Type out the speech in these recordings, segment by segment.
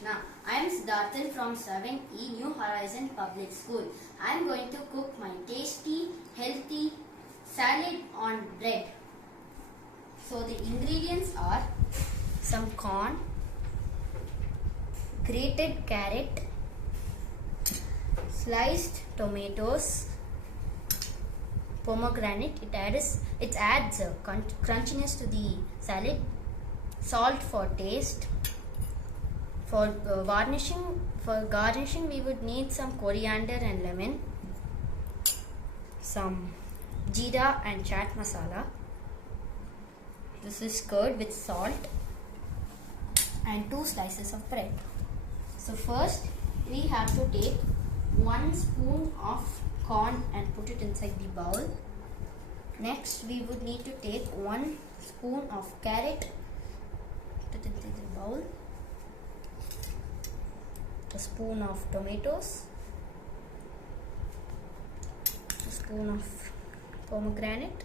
Krishna. I am Siddharthan from 7E New Horizon Public School. I am going to cook my tasty, healthy salad on bread. So the ingredients are some corn, grated carrot, sliced tomatoes, pomegranate. It adds crunchiness to the salad. Salt for taste. For garnishing, we would need some coriander and lemon, some jeera and chaat masala. This is curd with salt and 2 slices of bread. So first we have to take 1 spoon of corn and put it inside the bowl. Next we would need to take 1 spoon of carrot, put it inside the bowl. A spoon of tomatoes, a spoon of pomegranate,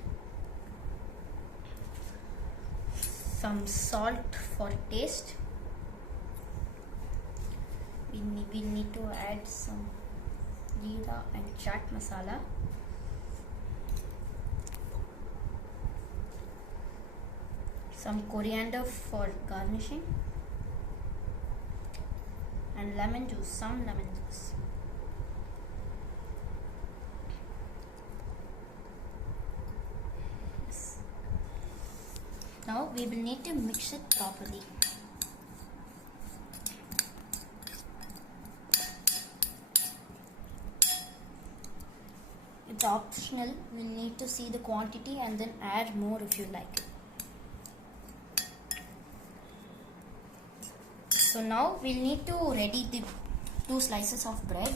some salt for taste. We need to add some jeera and chaat masala. Some coriander for garnishing. And lemon juice, some lemon juice. Yes. Now we will need to mix it properly. It's optional. We'll need to see the quantity and then add more if you like. So now we'll need to ready the 2 slices of bread.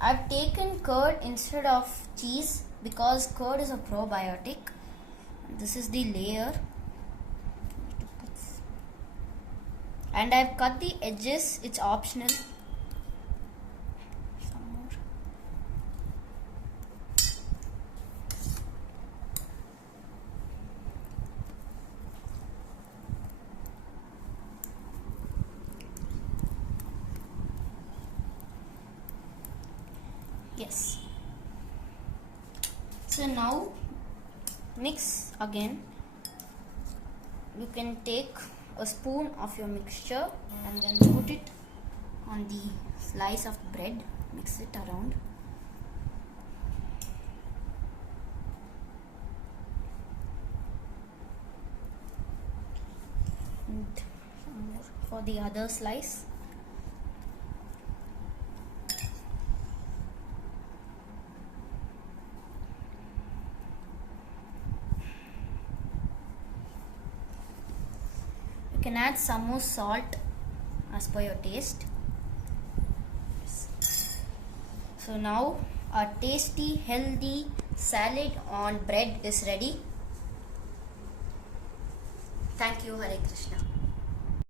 I've taken curd instead of cheese because curd is a probiotic. This is the layer. And I've cut the edges, it's optional. Some more. Yes. So now mix again. You can take a spoon of your mixture and then put it on the slice of bread. Mix it around. And some more for the other slice. You can add some more salt as per your taste. So now our tasty, healthy salad on bread is ready. Thank you. Hare Krishna.